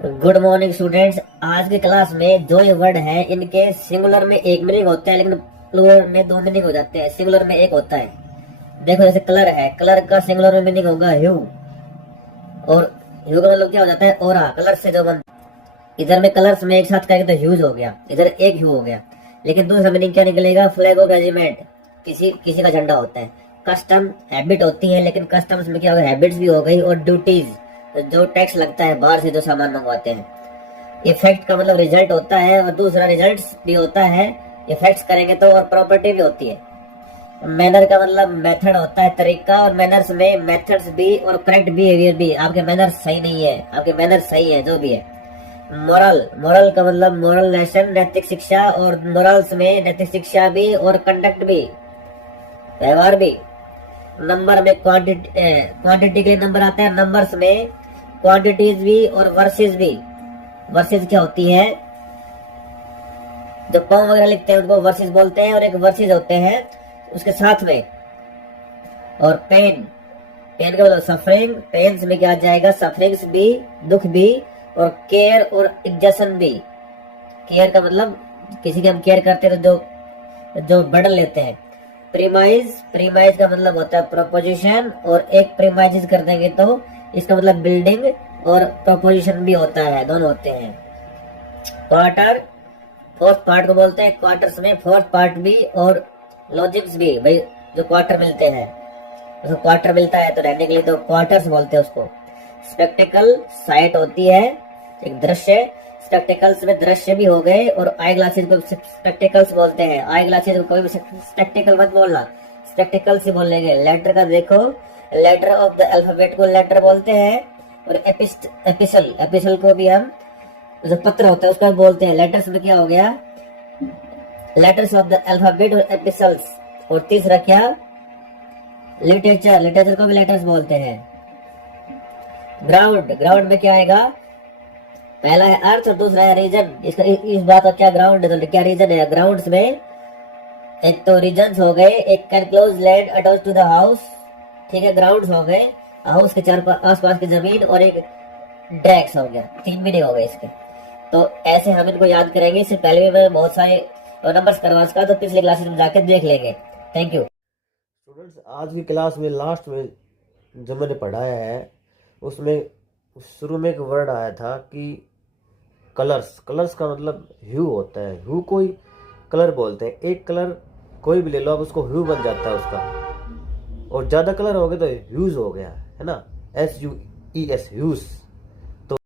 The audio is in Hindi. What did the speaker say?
Good morning students. आज की क्लास में जो ये वर्ड है इनके सिंगुलर में एक मीनिंग होता है, लेकिन प्लूरल में दो मीनिंग हो जाते हैं। सिंगुलर में एक होता है। देखो जैसे कलर है, कलर का सिंगुलर में मीनिंग होगा ह्यू, और ह्यू का मतलब क्या हो जाता है? ओरा। कलर से जो बन, इधर में कलर्स में एक साथ करेंगे तो ह्यूज हो गया, इधर एक ह्यू हो गया। लेकिन दूसरा मीनिंग क्या निकलेगा? फ्लैग ऑफ रेजिमेंट, किसी किसी का झंडा होता है। कस्टम हैबिट होती है, लेकिन कस्टम्स में क्या होगा? हैबिट्स भी हो गई। और ड्यूटीज, जो टैक्स लगता है बाहर से जो सामान मंगवाते हैं। इफेक्ट का मतलब रिजल्ट होता है, और दूसरा रिजल्ट्स भी होता है। इफेक्ट्स करेंगे तो, और प्रॉपर्टी भी होती है। मैनर का मतलब मेथड होता है, तरीका। और मैनर्स में मेथड्स भी और करेक्ट बिहेवियर भी। आपके मैनर्स सही नहीं है, आपके मैनर्स सही है, जो भी है। मोरल, मोरल का मतलब मोरल लेसन, नैतिक शिक्षा। और मोरल्स में नैतिक शिक्षा भी और कंडक्ट भी, व्यवहार भी। नंबर में क्वांटिटी, क्वांटिटी के नंबर आता है। नंबर्स में क्वांटिटीज भी और वर्सेस भी। वर्सेस क्या होती है? जो पोम वगैरह लिखते हैं उनको वर्सेस बोलते हैं, और एक वर्सेस होते हैं उसके साथ में। और पेन, पेन का मतलब सफरिंग। पेन्स में क्या आ जाएगा? सफरिंग्स भी, दुख भी। और केयर और एग्जशन भी। केयर का मतलब किसी की हम केयर करते हैं तो जो जो बर्डन लेते हैं। प्रीमाइज, प्रीमाइज का मतलब होता है प्रोपोजिशन। और एक प्रीमाइज कर देंगे तो इसका मतलब बिल्डिंग और प्रोपोजिशन भी होता है, दोनों होते हैं। क्वार्टर, फोर्थ पार्ट को बोलते हैं क्वार्टर्स में। फोर्थ पार्ट भी और लॉजिक्स भी। भाई जो क्वार्टर मिलते हैं, उसको क्वार्टर मिलता है तो रहने के लिए तो क्वार्टर्स बोलते हैं उसको। स्पेक्टिकल, साइट होती है, एक दृश्य। स्पेक्टिकल्स में दृश्य भी हो गए। और आई ग्लासेस को स्पेक्टिकल्स बोलते हैं। आई ग्लासेस को कभी भी स्पेक्टिकल मत बोलना, स्पेक्टिकल्स ही बोलेंगे। लेटर का देखो, लेटर ऑफ द अल्फाबेट को लेटर बोलते हैं। और एपिसल, एपिसल को भी हम, जो पत्र होता है उसका बोलते हैं। लेटर्स में क्या हो गया? लेटर्स ऑफ द अल्फाबेट और एपिसल्स। और तीसरा क्या? लिटरेचर, लिटरेचर को भी लेटर्स बोलते हैं। ग्राउंड, ग्राउंड में क्या आएगा? पहला है अर्थ और दूसरा है रीजन। इसका इस बात का क्या ग्राउंड है, तो क्या रीजन है? ग्राउंड्स में एक तो रीजन्स हो गए, एक can land attach to the house, ठीक है, ग्राउंड्स हो गए, हाउस के चार आसपास की जमीन। और एक ड्रैक्स हो गया। तीन मीनिंग हो गए इसके। तो ऐसे हम इनको याद करेंगे। इससे पहले भी मैं बहुत सारे नंबर्स करवा चुका, तो पिछले क्लासेस में जाकर देख लेंगे। Thank you students. आज की क्लास में लास्ट में जो मैंने पढ़ाया है उसमें शुरू में एक वर्ड आया था कि कलर्स। कलर्स का मतलब ह्यू होता है। ह्यू कोई कलर बोलते हैं। एक कलर कोई भी ले लो, अब उसको ह्यू बन जाता है उसका। और ज़्यादा कलर हो गए तो ह्यूज हो गया, है ना? SUES, huge.